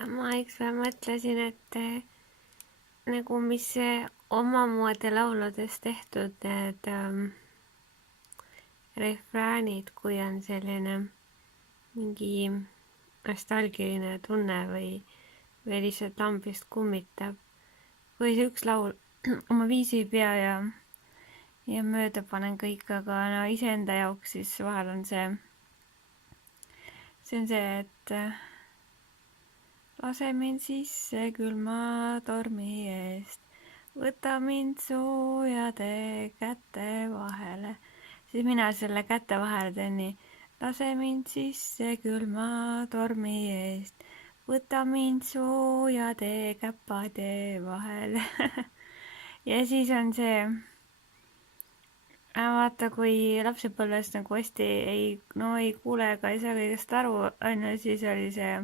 ma ükspäev mõtlesin, et nagu mis omamoodi lauludes tehtud need refräänid, kui on selline mingi nostalgiline tunne või lihtsalt lambist kummitab. Kui see üks laul oma viisi ei pea ja mööda panen kõik, aga no iseenda jaoks siis vahel on see on see, et lase mind sisse külma tormi eest, võta mind soojade käte vahele. Siis mina selle käte vahele teen nii. Lase mind sisse külma tormi eest, võta mind soojade käppade vahele. Ja siis on see, vaata, kui lapsepõlves nagu hästi ei kuule ega ei saa kõigest aru, siis oli see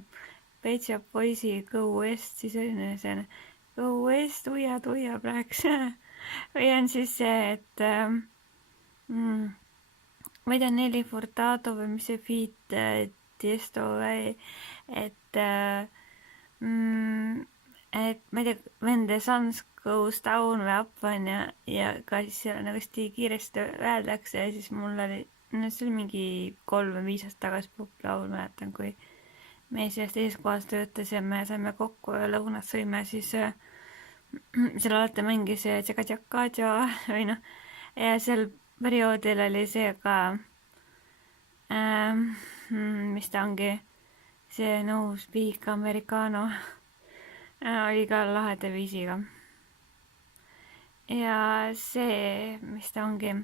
Pets Shop Boysi Go West, siis oli see Go West, uia praeks. Või on siis see, et ma ei tea, Nelly Furtado või mis see Feat Tiesto või, et ma ei tea, when the sun goes down või up on ja ka siis seal nagu hästi kiiresti öeldakse ja siis mul oli, see oli mingi 3 või 5 aastat tagasi poplaul, mäletan, kui me selles teises kohas töötasime, saime kokku ja lõunat sõime, siis seal alati mängis Tšaka-Tšaka-Tša või noh, ja sel perioodil oli see ka, mis ta ongi, see No Speak Americano oli ka laheda viisiga. Ja see, mis ta ongi,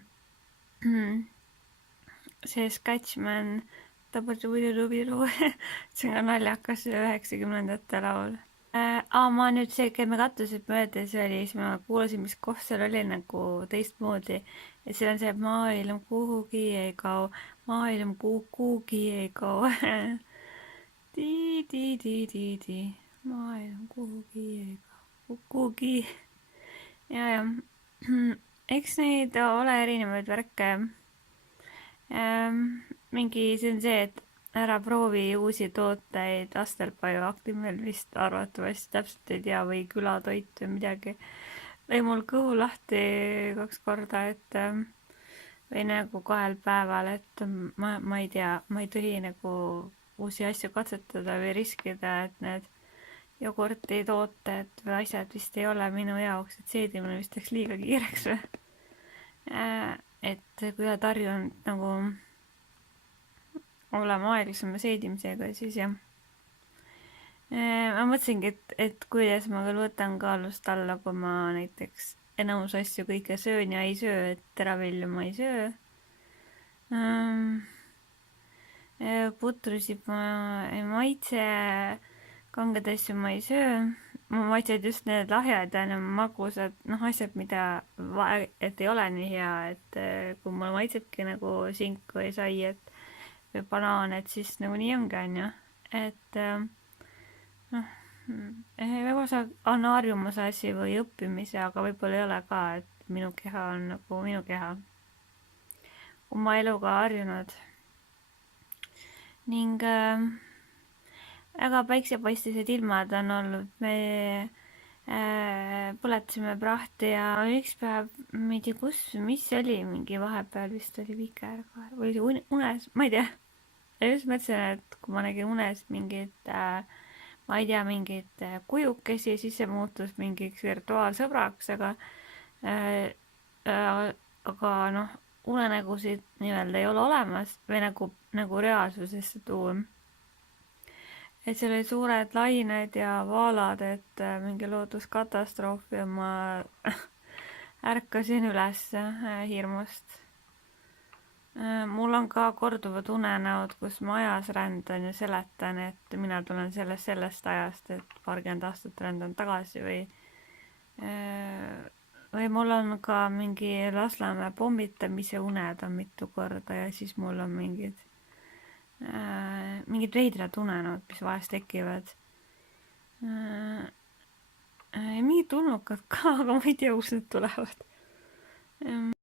see Scatchman, see on ka naljakas 90ndate laul. Ma nüüd see käime katused mööda, see oli, siis ma kuulasin, mis koht seal oli nagu teistmoodi. Ja seal on see, et maailm kuhugi ei kao, maailm kuhugi ei kao. Di, maailm kuhugi ei kao, kuhugi. Ja, eks neid ole erinevaid värke. Mingi see on see, et ära proovi uusi tooteid Astelpaju aktimel vist arvatavasti täpselt ei tea või külatoit või midagi. Lõi mul kõhu lahti 2 korda, et või nagu 2 päeval, et ma ei tea, ma ei tohi nagu uusi asju katsetada või riskida, et need jogurti tooted või asjad vist ei ole minu jaoks, et seedimine vist läks liiga kiireks või. Et kui oled harjunud nagu olema aeglasema seedimisega, siis jah. Ma mõtlesingi, et kuidas ma küll võtan kaalust alla, kui ma näiteks enamus asju kõike söön ja ei söö, et teravilju ma ei söö. Putrusid ma ei maitse, kanged asju ma ei söö. Ma maitsevad just need lahjad ja need magusad, asjad, mida et ei ole nii hea, et kui mul maitsebki nagu sink või sai, või banaan, et siis nagu nii ongi, on ju. Et võib-olla on harjumuse asi või õppimise, aga võib-olla ei ole ka, et minu keha on nagu minu keha. Oma eluga harjunud. Ning väga päiksepaistised ilmad on olnud, me põletasime prahti ja üks päev, ma ei tea kus, mis oli, mingi vahepeal vist oli Viker või oli unes, ma ei tea. Ja just mõtlesin, et kui ma nägin unes mingid, ma ei tea, mingid kujukesi, siis see muutus mingiks virtuaalsõbraks, aga unenägusid nii-öelda ei ole olemas või nagu reaalsusesse tuua. Et seal oli suured lained ja vaalad, et mingi looduskatastroof ja ma ärkasin üles hirmust. Mul on ka korduvad unenäod, kus ma ajas rändan ja seletan, et mina tulen sellest ajast, et paarkümmend aastat rändan tagasi või mul on ka mingi Lasnamäe pommitamise uned on mitu korda ja siis mul on mingid veidrad unenäod, mis vahest tekivad. Mingid tulnukad ka, aga ma ei tea, kus need tulevad.